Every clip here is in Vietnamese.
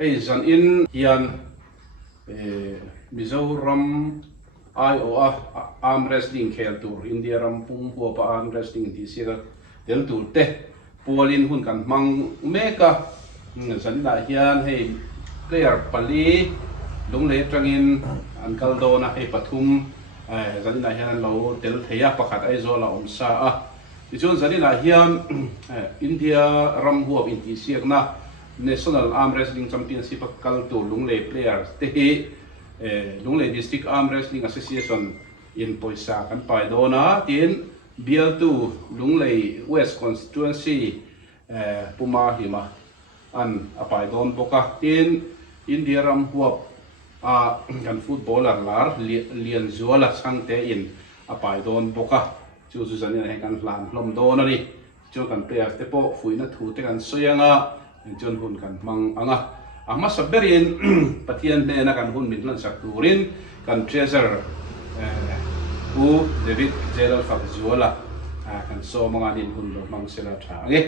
hey zan in hian Mizoram IOA arm wrestling khel tur India ram pung huap arm wrestling intihsiakah del tur te pualin hun kan mang meka zan la hian hey player pali lungle tangin an kaldona hey pathum zan la hian lo tel theya pakhat aizola omsa a tichun zan la hian India ram huap intihsiakna National Arm Wrestling Championship kal tur lungle players te hi Lungle District Arm Wrestling Association in pawisa kan paidona tin BL2 Lungle West Constituency Mahlima an apaidon boka tin India ram huap kan footballer lar Lianzuala Chhangte in apaidon boka chu zan he kan hlan hlom don ani chu kan players te po fuina thu te kan soyanga chun hun kan mang anga ama saberin patian ne na kan hun min lan sakturin kan treasure u David Gerald Fakzuala kan so mga din hun lo mang sila tha nge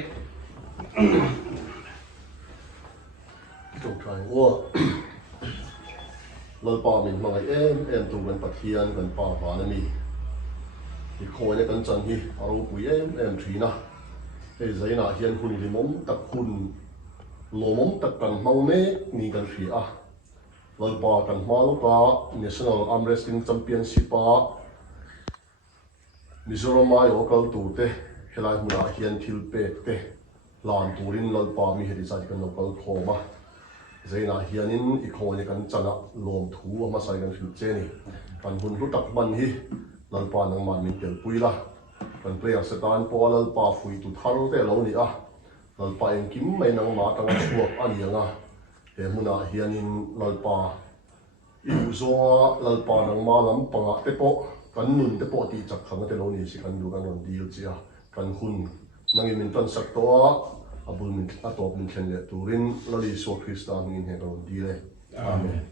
trong trai wo lol pa min mga em tu kan patian kan pa pa na mi thì khoi ne kan chan hi aro pui em thina e zaina hian hun li mom tak hun lomom tak kan mau me ni kan ri a lol pa kan malo ka National Arm Wrestling Championship a Mizoram ai okal tu te helai huna hian thil pek te lan turin lol pa mi heri sai kan local khoma zaina hianin i khoi ne kan chana lom thu ama sai kan ri che ni kan hun lu tak ban hi lol pa nang man min tel puila kan player setan po lol pa fui tu thar te lo ni a lol pa en kim mai nang ma tang chuak ani anga he huna hianin lol pa i zo lol pa nang ma lam panga te po kan nun te po ti chak khang te lo ni si kan du kan on deal chia kan hun nang in min tan sak to abul min atop min khen le turin loli so Christian in he don di le amen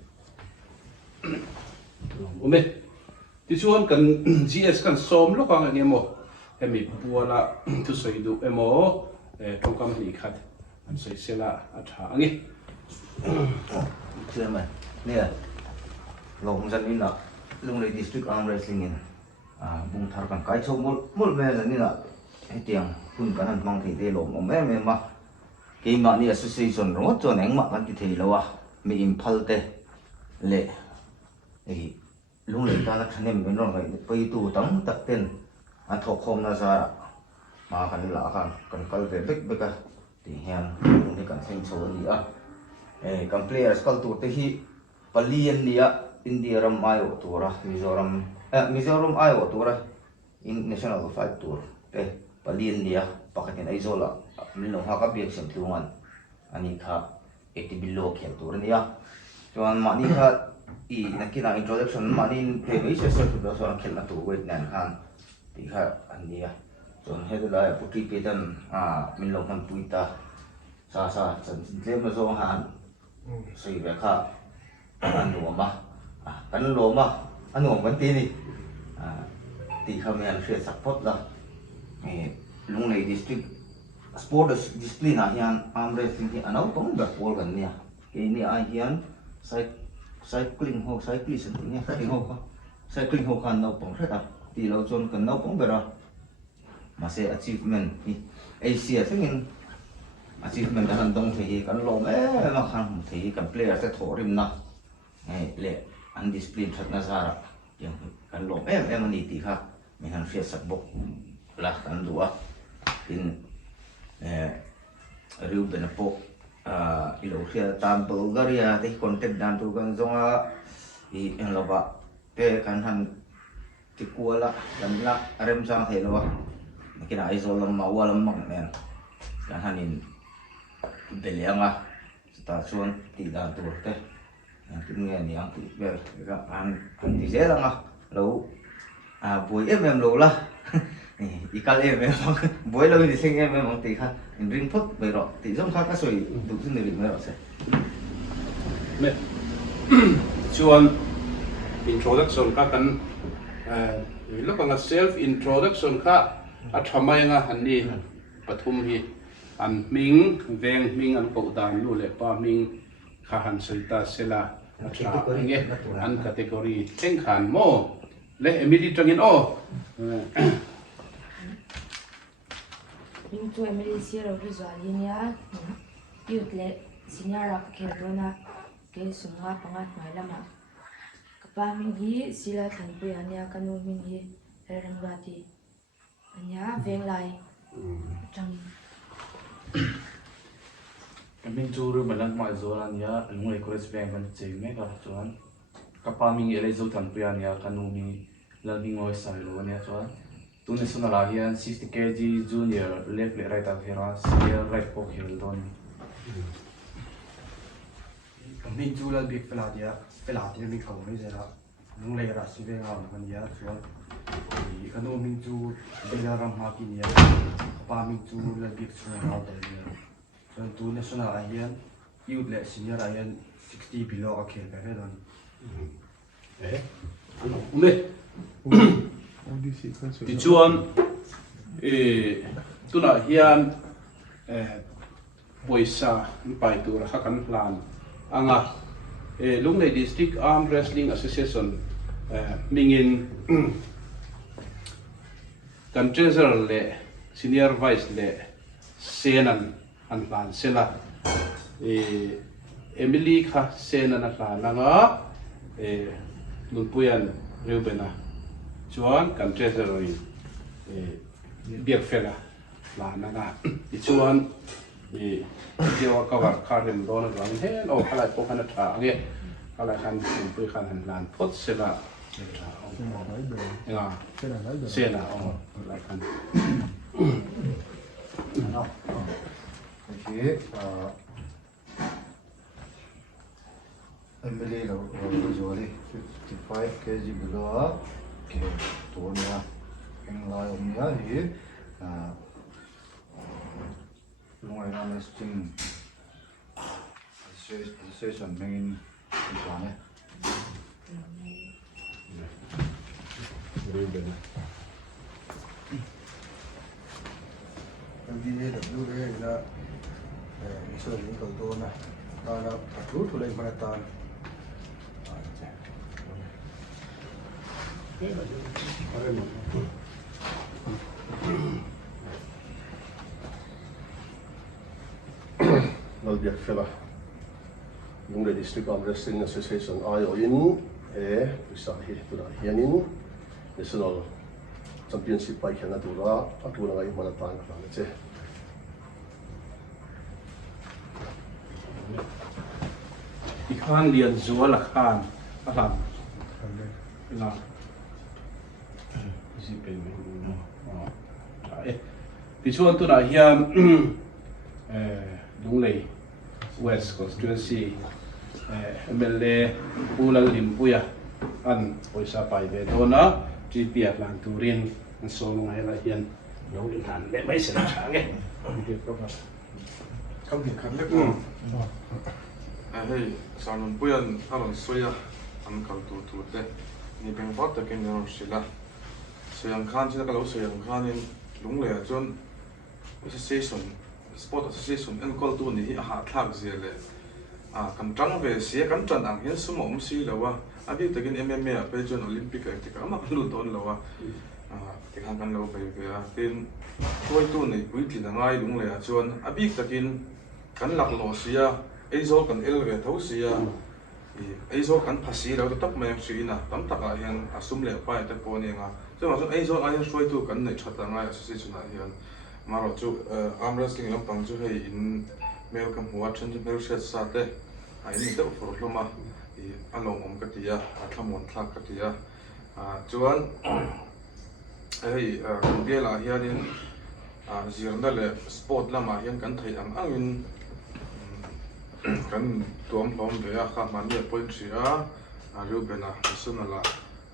ome ti chuan kan GS kan som lo ka nge mo hemi puala tu soidu emo tongkam ni khat an sei sela atha angi chưa mà nè lồng dân in là lồng lấy district arm wrestling in bung thar kan kai chou mul me dân in là hay tiang phun kan han mang thei te lom om em mà cái mà ni association ro cho neng ma kan ti thei lo wa mi imphal te le ei lung lấy ta la thanem ben ro ngai pei tu tam tak ten a thok khom na sa mà kan la kan kal ve bek beka ti hian ni kan seng chho ni a kan players kal tu te hi palian nia India ram ai o tura Mizoram ai o tura in national fight tour te palian nia pakatin aizola min lo ha ka biak sem thungan ani kha ektibillo khel tur nia chuan mani kha i nakina introduction mani pe mai se se tu so khel na tu wait nan khan ti kha ania chon hedula puti petan min lo man puita sa chan tlem na zo han sei ve kha an lo ma kan ti ni ti kha me an hre sak pot la lunglei district sport discipline a hian arm wrestling hi anau pong da pol kan nia ke ni a hian cycling nia cycling ho khan nau pong hre ta ti lo chon kan nau pong bera mà sẽ achievement hi Asia thingin achievement da han dong thei kan lo me ma khan thei kan player se thorim na le undisciplined that na zara yang kan lo em ni ti kha mi han fia sak bok la kan duwa in Reubena po ilo khia tam Bulgaria te content dan tu kan zonga i en lo ba pe kan han ti kuala lam la rem sang thei lo kina aizolam mawalam mang men kan hanin belianga sta chuan ti da tur te tin nge ni ang ti be ka an ti zela nga lo boy lo la ikal boy lo ni sing mang ti kha in ring phot be ro ti jong kha ka soi du sin ni me ro se me chuan introduction ka kan lo ka self introduction ka athamai nga hanni pathum hi an ming veng ming an ko dan lu le pa ming khahan selta sela atra nge an category teng khan mo le emili tangin o Yung tu MLA Reubena niya, youth le senior khel na ke sunga pangat Mahlima. Kapaming hi sila thanpuya niya kanuming hi rangati. Anya venglai chang. Kami tu Reubena Lianzuala niya lungai kores bank ban ceng mega cuan. Kapaming elai zo thanpuya niya kanumi lalbing oi sai lo niya cuan. Tu national hian 60 kg junior left le right of hera senior right po khel don. Kami tu la big felatia mi kawm ni zera nung le ra si venga man ya chuan i kanu min tu bela ram ha ki ni pa min tu la big chuan ha da ni chuan tu national hian youth le senior hian 60 below a khel ka don me ti chuan tuna hian pawisa pai tur hakan plan anga lunglei district arm wrestling association mingin kan treasurer le senior vice le senan an plan sela Emily kha senan a plan anga lunpuyan Reubena chuan kan treasurer biak fela plan anga ti chuan dia cover karim don rang hen o khala ko kana tha nge khala kan pui khan han lan phot sela nga sena o la kan Okay, MLA Lianzuala 55 kg below ke tonya MLA Mahlima hi lungai na nesting association main plan Reubena. kami ni da blue re na iso ni ko do na ta na thu thu le mana ta Nalbiak fela lunglei district arm wrestling association ayo in pisa hi tuna hianin national championship pai khana tura atuna ngai mana tan ka na che ikhan Lianzuala khan alam na isi pe me ti chuan tuna hian lunglei west constituency MLA Limpuya an pawisa pai ve dona GP lang turin an so nga hela hian lo in han le mai se change không thì khăn lek mo hei sanun puyan aron soya an kal tu te ni beng wat ta ken no sila soyang khan china kalo soyang khan in lung le chon association sport association en kol tu ni ha thak zele kan tang ve sia kan tran ang hian sumom si lawa abi takin MMA pe chon olympic te ka ma lu don lawa te khan kan lo pe ve a tin toi tu ni pui ti na ngai lung le chon abi takin kan lak lo sia eizo kan elve tho sia eizo kan phasi lo tak mai sina tam taka hian asum le pa te po ni nga chuma so eizo a hian soi tu kan nei thata ngai association a hian maro chu arm wrestling lam pang chu hei in mel kam huwa chen mel shet sa te ai ni te for loma along om ka tia a thamon thak ka tia chuan hei biela hian in zirna le sport lama hian kan thei ang angin kan tuam hlom ve a kha man le point ria Reubena sunala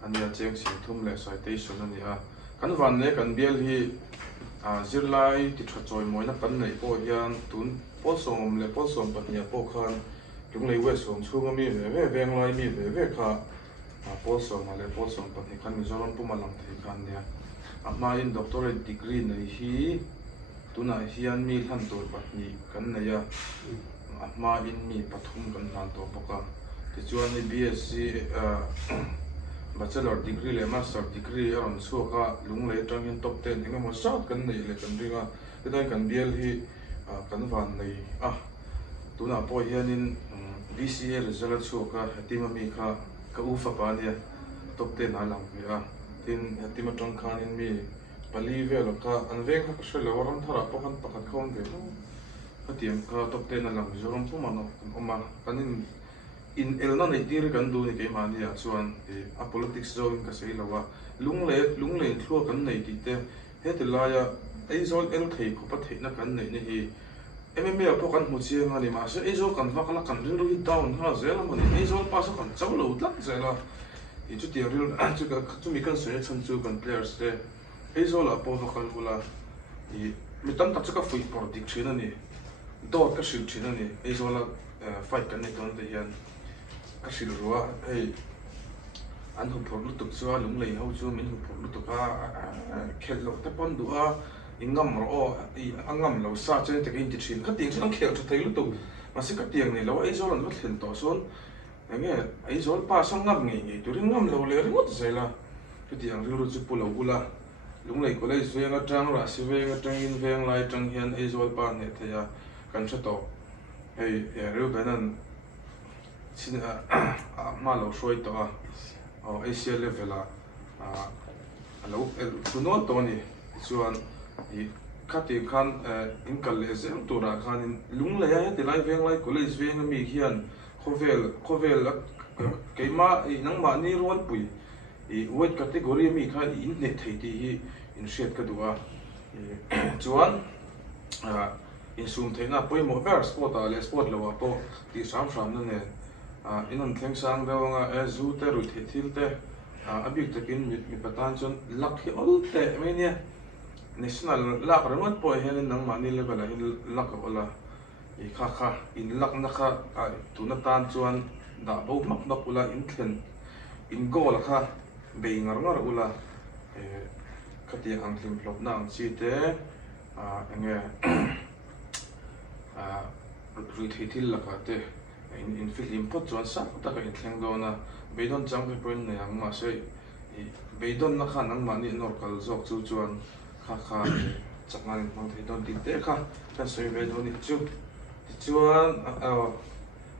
ania cheng sing thum le citation ania kan van ne kan bial hi zirlai ti tha choi moina kan nei po hian tun po som le po som patnia po khan lunglei we som chunga mi ve veng lai mi ve kha po som le po som patni khan mizoram pumalam thei khan nia amma in doctorate degree nei hi tuna hian mi than tur patni kan nei a ma in mi pathum kan han to poka ti chuan ni BSc bachelor degree le master degree aron chuaka lunglei atangin top 10 engemaw zat kan nei le kan ringa titai kan bial hi kan van nei tuna pawh hianin VCA result chuaka hetima mi kha ka ufa pa nia top 10 a lang ve tin hetima tang khanin mi pali vel ka an veng ka shela waram thara pakhan pakhat khawm ve hatiam ka top 10 a lang zoram pumano oma kanin in elna nei tir kan du ni ke mania chuan a politics zone ka sei lawa lungle thlo kan nei ti te hetilaya aizol el thei khopa theina kan nei ni hi MMA po kan mu chiang ani ma se aizol kan va kala kan rin ro hi down ha zela mani aizol pa so kan chawlo tlak zela i chu ti ril chu ka chu mi kan se chan chu kan players te aizol a po va kal bula i mi tam ta chu ka fui por dik thina ni dot ka shil thina ni aizol fight kan nei ton te hian ka shil ruwa hei an hu por lu tuk chuwa lunglei ho chu min hu por lu tuk khel lo te pon du ingam ro angam lo sa chen te kin ti thin ka ting chuan khel thei lu tuk ma se ka tiang nei lo aizol an lo thlen to son nge aizol pa sang ngam nge turin ngam lo le ringot zela tu tiang ru chu pulo ula lunglei ko lei zuenga tang ra si venga tang in veng lai tang hian aizol pa ne theya kan cha to hei Reubena sin ma lo shoi to ACL level alo tuno to ni chuan i khati khan inkal le zem tura khanin lungle ya te lai veng lai college veng mi hian khovel keima nang ma ni ron pui i weight category mi kha in ne thei ti hi in shet ka duwa chuan in sum theina poimo ver sport le sport lo po ti sam na ne inon thleng sang dawanga zu te ru thil te abik takin mi patan chon lakhi ol te menia national lak rangot po hian nang mani level in lak ola i kha in lak na kha tuna tan chuan da bo mak mak ula in thlen in goal kha be ngar ula khati ang thlim flop na ang chi te enge ru thil laka te in film pot chuan sa ta ka in thleng dona beidon chang pe point ne ang ma sei beidon na kha nang mani nor kal jok chu chuan kha chakman mang thei don tin te kha ka sei ve don ni chu chuan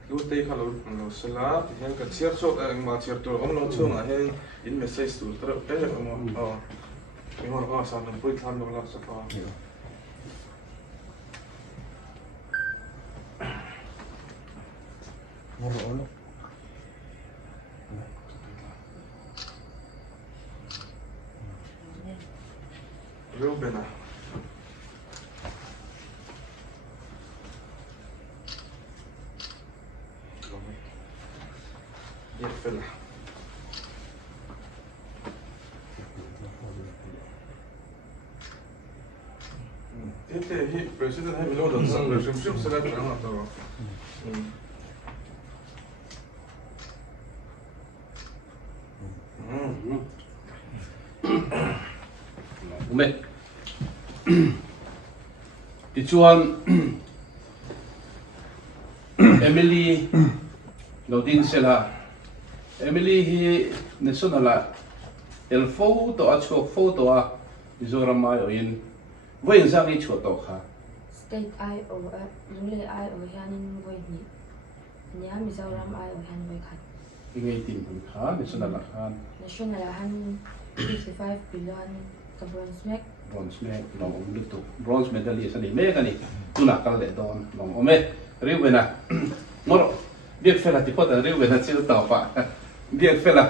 lu te kha lo sala hian ka chiar chok ang ma chiar to ong lo chung a hen in message tu tra pe mo mi mo sa nan pui thlan lo la sa pa Reubena. يقفل انت هي بريسيدنت هي بلوده تصور شوف سلام انا طبعا Ume ti chuan Emily Lodin sela Emily hi national el photo photo a Mizoram mai oin voin sang ni chuto kha state IO lungle IO hianin voi ni nia Mizoram IO hian voi khat ingei tin bun kha national han 55 billion ka bronze me long om lutu bronze medalist ani me kani tuna kal le don long ome Reubena moro biak fela ti pota Reubena chil ta pa biak fela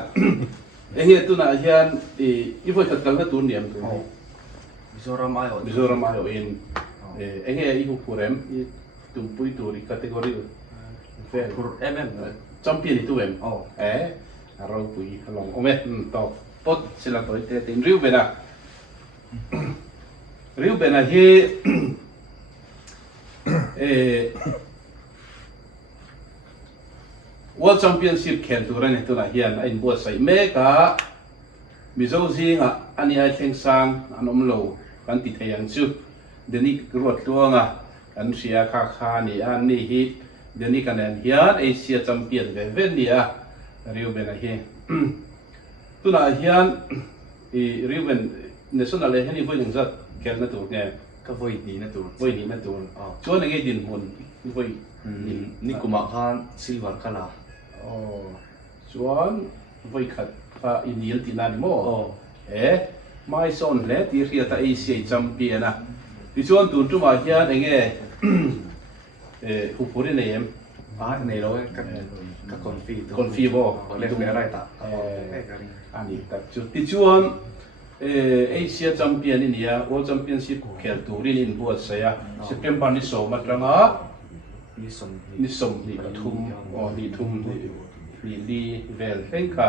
he tuna hian i voi khat kal na tu niam tu Mizoram ayo in he i hu purem i tu pui tu ri category fe Pur champion tu em aro pui long ome to pot sila to te tin Reubena hi World Championship khel turan itu lah hian ain buat sai meka mizo zi nga ani ai theng sang anom lo kan ti thayang chu deni rot tuanga kan sia kha ni an ni hi เดี๋ยวนี้คะแนนเฮียนเอเชียแชมเปี้ยนเว้นเนี่ยReubena hi tuna hian I Reuben national le hani voi ningzat kel na tur nge ka voi ni na tur voi ni na tur chuan nge din hun voi ni kuma khan silver kala chuan voi khat kha inil ti na ni mo mai son le ti ria ta Asia champion a ti chuan tun tu ma hian nge hu puri nei nei lo ka konfi bo le tu me rai ta ani tak chu ti chuan Asia champion India World Championship khel turin in buat saya September ni so matranga ni som ni pathum ni thum ni vel henka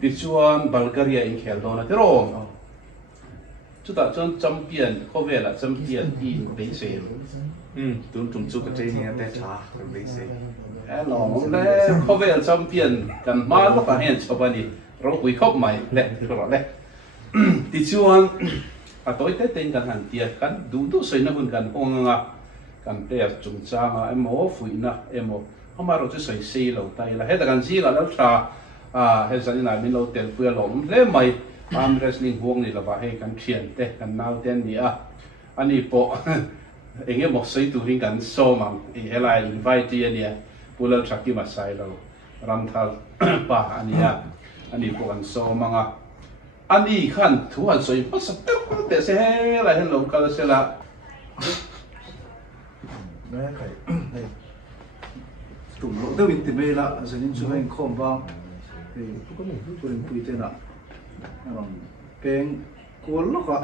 ti chuan Bulgaria in khel dona te ro chu ta chuan champion ko vela champion in beise tun tum chu ka trei ni te cha be se long le ko vel champion kan ma lo ka hen chobani ro hui khop mai le ro le ti chuan a toi te ten kan han tia kan du soi na hun kan honga kan te chung changa emo fuina emo amaro chu soi sei lo tai la heta kan ji la lo tha he san na min lo tel pui lom le mai arm wrestling huang ni la ba he kan thian te kan nau ten ni a ani po enge mo sei tu ring kan so mang e helai invite ania pulal thaki ma sai lo ram thal pa ania ani po kan so manga ani khan thu han soi pa sak te se la hen lo kal se la bé cái tụi nó đâu biết tìm là giờ nên chúng mình không vang thì tụi mình quý tên là cái cuốn lóc ạ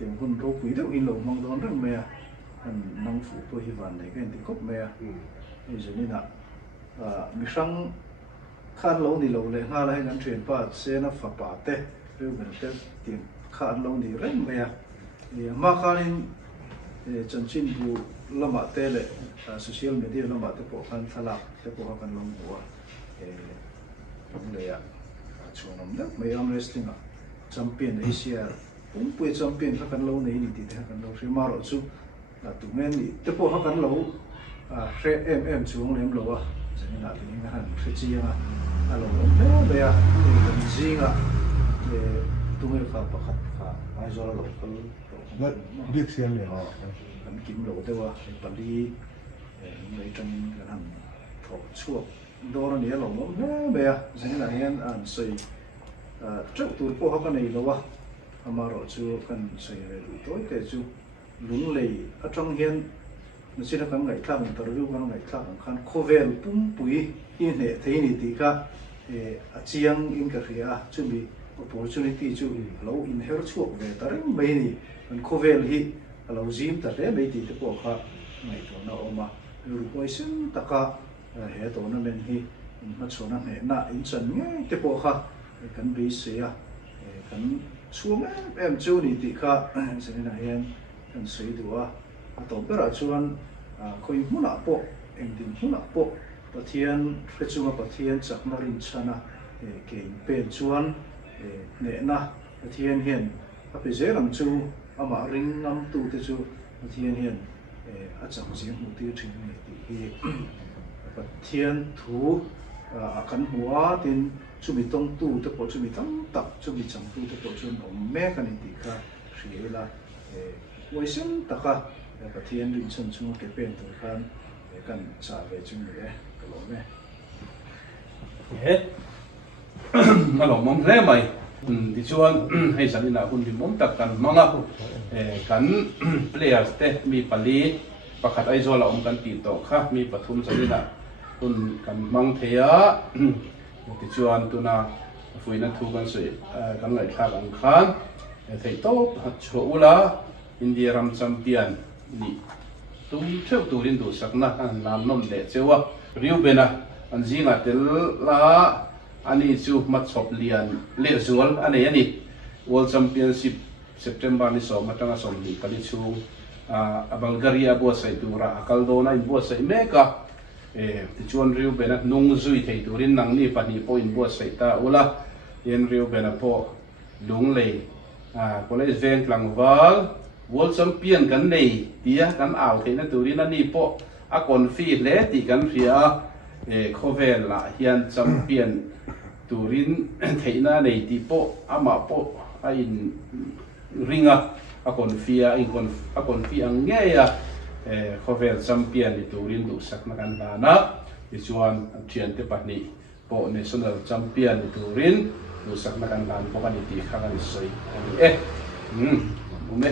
cái hôn rô quý đâu in lồng mong đón rất mẹ năng phụ tôi hy vọng này cái thì cốc mẹ thì giờ nên là mình sang khăn lâu thì lâu lệ nga là hay gắn truyền pa xe nó phập bả tê rồi mình tê tiền khăn lâu thì rất mẹ thì mà khăn chân chín bu làm mặt tê lệ social media làm mặt tê bộ khăn thà lạc tê bộ khăn lông bùa lông lệ à chuột nằm đất mấy ông wrestling à champion Asia cũng bùi champion khăn lâu này thì khăn lâu rồi mà rồi chú là tụi men thì tê bộ khăn lâu re em chuông em lâu à cho nên là thì hẳn sẽ chi à lâu lắm đấy à thì cần gì à thì tụi mình phải bắt phải ai cho lâu nó biết xem nàyกันกินโหลแต่ว่าปลีในจังกันถอดช่วงโดนเนี่ยหลงมั้งเบียสิ่งไหนอันใส่เจ้าตัวพวกเขากันในแล้ววะเอามารอจูกันใส่เลยตัวแต่จูลุงเลยอาจังเฮียนนั่นสินะกันไงข้างตระดูกันไงข้างขันโคเวลปุ่มปุยอินเนี่ยที่นี่ตีก็อาเจียงอินกระเรียจูมี opportunity จูเราอินเฮอร์ช่วงเวตาร์ไม่นี่มันโคเวลฮีเราจิมแต่เรื่องไม่ดีที่พวกเขาไม่ตัวน่าออกมาดูรูปไว้ซึ่งตะกะเหตุตัวนั้นเป็นที่มันชวนนั่งเหตุน่ะอินสันไงที่พวกเขากันบีเสียกันช่วงเอ็มจูนี่ที่เขาสิ่งนั้นเห็นกันสวยดูว่าต่อไปเราชวนคอยหุ่นอ่ะพวกเอ็มดินหุ่นอ่ะพวกปะเทียนเพื่อชวนปะเทียนจากนารินชนะเก่งเป็นชวนเนี่ยนะปะเทียนเห็นอภิเษกลำจูอามาริงน้ำตู้ที่จูเทียนเห็นอาจารย์เสียงหูที่ถึงในที่เทียนถูกันหัวตินจูมีต้องตู้ที่พอจูมีตั้งตักจูมีจังตู้ที่พอจูนอมแม่กันในที่ค่ะเสียละวันซึ่งตะกะเทียนริมชนจูเก็บเป็นตัวกันกันจ่าไปจูเลยก็หลงแม่มาหลงมองแร่ไหมที่ชวนให้สันนิษฐานคุณที่มุ่งตักกันมั่งกันเพลย์เตมีปลีประคัดไอโซลากันตีโตค่ะมีปฐุมสันนิษฐานคุณกันมั่งเทียที่ชวนตัวน่ะฟุยนัททุกันสวยกันไหลข้ากันขันเที่ยวโตชัวอุลาอินเดียรัมแชมเปี้ยนนี่ตุ้มเที่ยวตูรินดูสักนักน้ำนมเด็ดเจ้าริวเบนะอันจีงัดเตลละอันนี้จูมัดสอบเรียนเลจูลอันนี้ World Championship September นี่สอบมาตั้งสอบลีกันจูบัลแกเรียบัวใส่ตัวระอัลโดนาบัวใส่เมกาที่ชวนริวเบนะนุ่งซุยเทตัวรินนังนี่ปนีพออินบัวใส่ตาอุละยันริวเบนะพอลุงเลยก็เลยเวงกลางวัล World Champion กันเลยเดียกันเอาเทนตัวรินนั่นนี่พอ a kon fi le ti kan ria khovel la hian champion turin theina nei ti po ama po a in ringa a kon fi ang nge ya khovel champion ni turin du sak na kan lana ichuan thian te pahni po national champion ni turin du sak na kan lan po kan ti khang ani soi ani ume